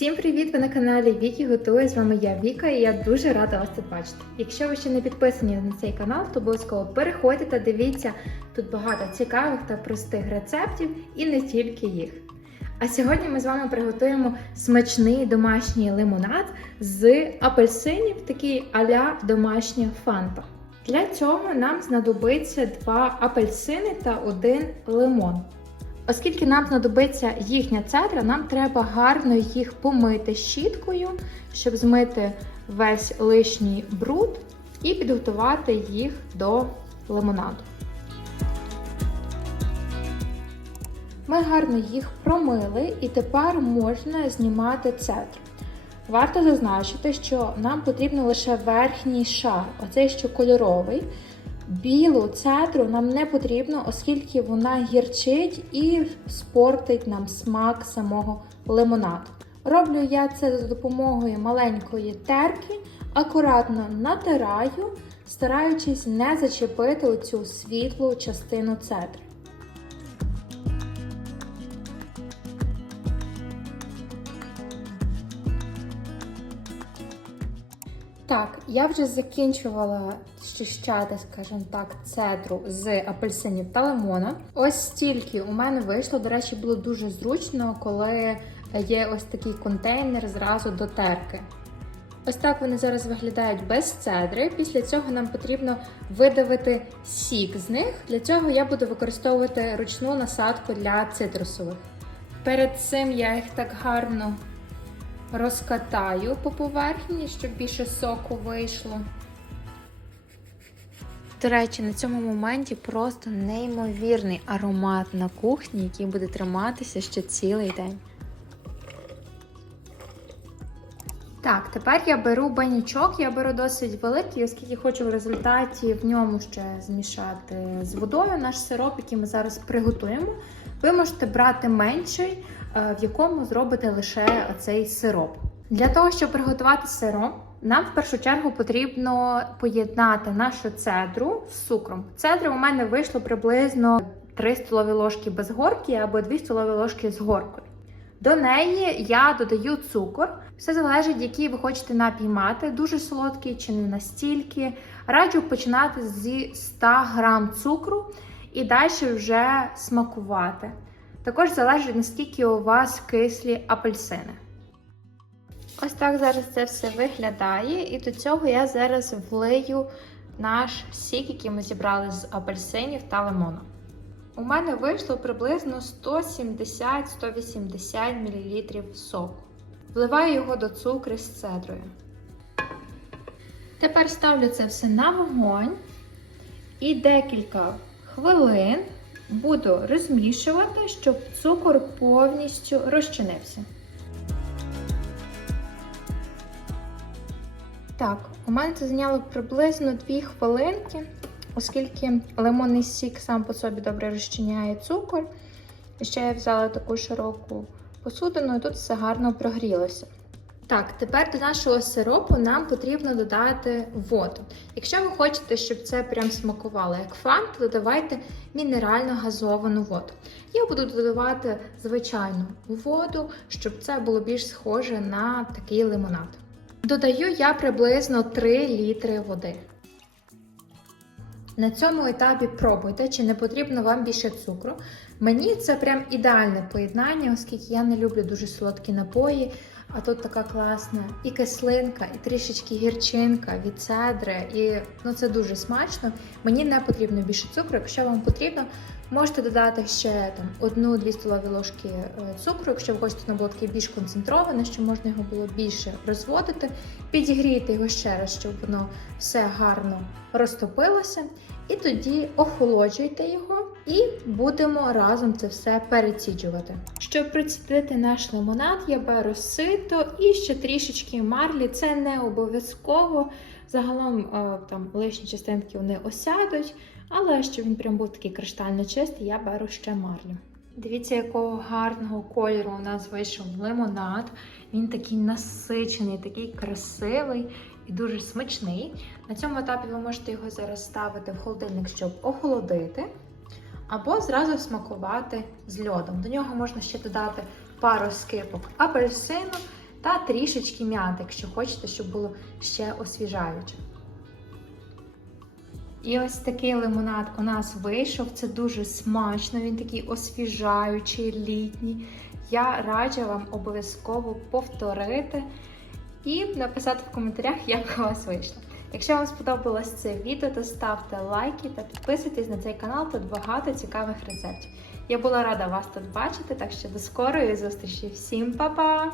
Всім привіт! Ви на каналі Вікі Готує. З вами я Віка, і я дуже рада вас тут бачити. Якщо ви ще не підписані на цей канал, то обов'язково переходьте та дивіться тут багато цікавих та простих рецептів і не тільки їх. А сьогодні ми з вами приготуємо смачний домашній лимонад з апельсинів, такий а-ля домашня фанта. Для цього нам знадобиться два апельсини та один лимон. Оскільки нам знадобиться їхня цедра, нам треба гарно їх помити щіткою, щоб змити весь лишній бруд і підготувати їх до лимонаду. Ми гарно їх промили і тепер можна знімати цедру. Варто зазначити, що нам потрібно лише верхній шар, оцей що кольоровий. Білу цедру нам не потрібно, оскільки вона гірчить і спортить нам смак самого лимонаду. Роблю я це за допомогою маленької терки, акуратно натираю, стараючись не зачепити оцю світлу частину цедри. Так, я вже закінчувала щищати, скажімо так, цедру з апельсинів та лимона. Ось стільки у мене вийшло. До речі, було дуже зручно, коли є ось такий контейнер зразу до терки. Ось так вони зараз виглядають без цедри. Після цього нам потрібно видавити сік з них. Для цього я буду використовувати ручну насадку для цитрусових. Перед цим я їх так гарно розкатаю по поверхні, щоб більше соку вийшло. До речі, на цьому моменті просто неймовірний аромат на кухні, який буде триматися ще цілий день. Так, тепер я беру банячок, я беру досить великий, оскільки хочу в результаті в ньому ще змішати з водою наш сироп, який ми зараз приготуємо. Ви можете брати менший, в якому зробите лише цей сироп. Для того, щоб приготувати сироп, нам в першу чергу потрібно поєднати нашу цедру з цукром. Цедри у мене вийшло приблизно 3 столові ложки без горки або 2 столові ложки з горкою. До неї я додаю цукор. Все залежить, який ви хочете напій мати, дуже солодкий чи не настільки. Раджу починати зі 100 грам цукру і далі вже смакувати. Також залежить, наскільки у вас кислі апельсини. Ось так зараз це все виглядає, і до цього я зараз влию наш сік, який ми зібрали з апельсинів та лимону. У мене вийшло приблизно 170-180 мл соку. Вливаю його до цукру з цедрою. Тепер ставлю це все на вогонь і декілька хвилин буду розмішувати, щоб цукор повністю розчинився. Так, у мене це зайняло приблизно 2 хвилинки, оскільки лимонний сік сам по собі добре розчиняє цукор. Ще я взяла таку широку посудину, і тут все гарно прогрілося. Так, тепер до нашого сиропу нам потрібно додати воду. Якщо ви хочете, щоб це прям смакувало як фан, то додавайте мінерально газовану воду. Я буду додавати звичайну воду, щоб це було більш схоже на такий лимонад. Додаю я приблизно 3 літри води. На цьому етапі пробуйте, чи не потрібно вам більше цукру. Мені це прям ідеальне поєднання, оскільки я не люблю дуже солодкі напої. А тут така класна і кислинка, і трішечки гірчинка від цедри. І ну, це дуже смачно. Мені не потрібно більше цукру. Якщо вам потрібно, можете додати ще там одну-дві столові ложки цукру, якщо ви хочете воно було більш концентроване, щоб можна його було більше розводити. Підігрійте його ще раз, щоб воно все гарно розтопилося. І тоді охолоджуйте його і будемо разом це все переціджувати. Щоб процідити наш лимонад, я беру сито і ще трішечки марлі. Це не обов'язково. Загалом там лишні частинки вони осядуть, але щоб він прям був такий криштально чистий, я беру ще марлю. Дивіться, якого гарного кольору у нас вийшов лимонад. Він такий насичений, такий красивий і дуже смачний. На цьому етапі ви можете його зараз ставити в холодильник, щоб охолодити, або зразу смакувати з льодом. До нього можна ще додати пару скипок апельсину та трішечки м'яти, якщо хочете, щоб було ще освіжаюче. І ось такий лимонад у нас вийшов. Це дуже смачно, він такий освіжаючий, літній. Я раджу вам обов'язково повторити і написати в коментарях, як у вас вийшло. Якщо вам сподобалось це відео, то ставте лайки та підписуйтесь на цей канал, тут багато цікавих рецептів. Я була рада вас тут бачити, так що до скорої зустрічі. Всім па-па!